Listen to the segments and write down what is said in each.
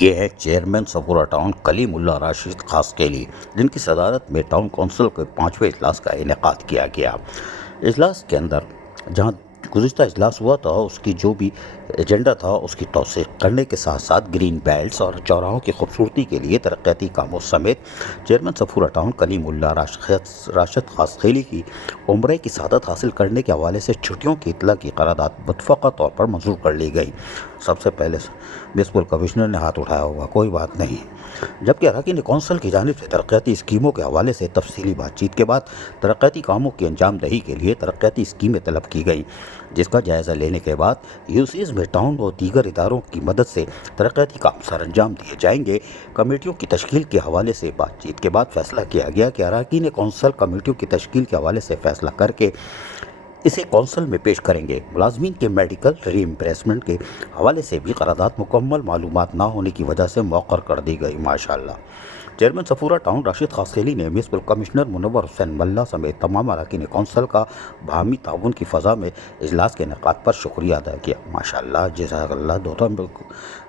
یہ ہے chairman Safura town کلیم اللہ راشد خاسقیلی، جن کی صدارت میں ٹاؤن کونسل کے 5ویں اجلاس کا انعقاد کیا گیا۔ اجلاس کے اندر جہاں گزشتہ اجلاس ہوا تھا اس کی جو بھی ایجنڈا تھا اس کی توثیق کرنے کے ساتھ ساتھ گرین بیلٹس اور چوراہوں کی خوبصورتی کے لیے ترقیاتی کاموں سمیت چیئرمین صفورہ ٹاؤن کلیم اللہ راشد خاسقیلی کی عمرے کی سعادت حاصل کرنے کے حوالے سے چھٹیوں کی اطلاع کی قرارداد متفقہ طور پر منظور کر لی گئی۔ سب سے پہلے میونسپل کمشنر نے ہاتھ اٹھایا ہوگا، کوئی بات نہیں، جبکہ اراکین کونسل کی جانب سے ترقیاتی اسکیموں کے حوالے سے تفصیلی بات چیت کے بعد ترقیاتی کاموں کی انجام دہی کے لیے ترقیاتی اسکیمیں طلب کی گئیں، جس کا جائزہ لینے کے بعد یوسیز میں ٹاؤن اور دیگر اداروں کی مدد سے ترقیاتی کام سر انجام دیے جائیں گے۔ کمیٹیوں کی تشکیل کے حوالے سے بات چیت کے بعد فیصلہ کیا گیا کہ اراکین کونسل کمیٹیوں کی تشکیل کے حوالے سے فیصلہ کر کے اسے کونسل میں پیش کریں گے۔ ملازمین کے میڈیکل ری امبرسمنٹ کے حوالے سے بھی قرارداد مکمل معلومات نہ ہونے کی وجہ سے مؤخر کر دی گئی۔ ماشاءاللہ، چیئرمین صفورہ ٹاؤن راشد خاسقیلی نے میونسپل کمشنر منور حسین ملا سمیت تمام اراکین کونسل کا باہمی تعاون کی فضا میں اجلاس کے انعقاد پر شکریہ ادا کیا۔ ماشاءاللہ، جزاک اللہ،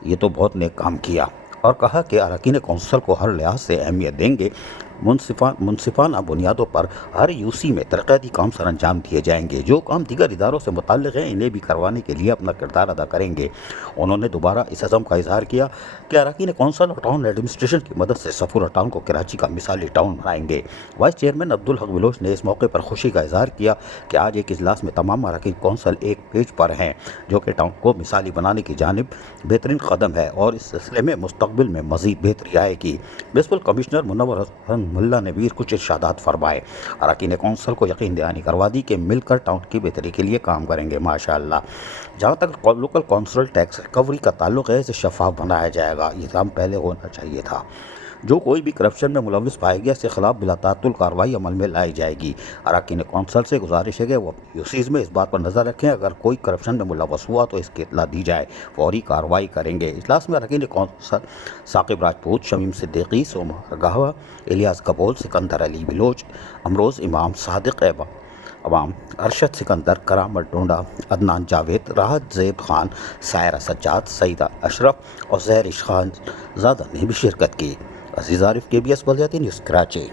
یہ تو بہت نیک کام کیا، اور کہا کہ اراکین کونسل کو ہر لحاظ سے اہمیت دیں گے۔ منصفانہ بنیادوں پر ہر یوسی میں ترقیاتی کام سر انجام دیے جائیں گے۔ جو کام دیگر اداروں سے متعلق ہیں انہیں بھی کروانے کے لیے اپنا کردار ادا کریں گے۔ انہوں نے دوبارہ اس عزم کا اظہار کیا کہ اراکین کونسل اور ٹاؤن ایڈمنسٹریشن کی مدد سے صفورہ ٹاؤن کو کراچی کا مثالی ٹاؤن بنائیں گے۔ وائس چیئرمین عبدالحق بلوچ نے اس موقع پر خوشی کا اظہار کیا کہ آج ایک اجلاس میں تمام اراکین کونسل ایک پیج پر ہیں، جو کہ ٹاؤن کو مثالی بنانے کی جانب بہترین قدم ہے، اور اس سلسلے میں مستقبل میں مزید بہتری آئے گی۔ میونسپل کمشنر منور حسین ملا نے بھی کچھ ارشادات فرمائے۔ اراکین کونسل کو یقین دہانی کروا دی کہ مل کر ٹاؤن کی بہتری کے لیے کام کریں گے۔ ماشاءاللہ، جہاں تک لوکل کونسل ٹیکس ریکوری کا تعلق ہے، اسے شفاف بنایا جائے گا۔ یہ کام پہلے ہونا چاہیے تھا۔ جو کوئی بھی کرپشن میں ملوث پائے گیا، اس کے خلاف بلا تعطل کارروائی عمل میں لائی جائے گی۔ اراکین کونسل سے گزارش ہے کہ وہ یوسیز میں اس بات پر نظر رکھیں، اگر کوئی کرپشن میں ملوث ہوا تو اس کی اطلاع دی جائے، فوری کارروائی کریں گے۔ اجلاس میں اراکین کونسل ثاقب راجپوت، شمیم صدیقی، سومار گاہوہ، الیاس کبول، سکندر علی بلوچ، امروز امام، صادق عوام، ارشد سکندر، کرامت ڈونڈا، عدنان جاوید، راحت زیب خان، سائرہ سجاد، سعیدہ اشرف اور زہر خان زادہ نے بھی شرکت کی۔ عزیز عارف، KBS بلدیاتی نیوز، کراچی۔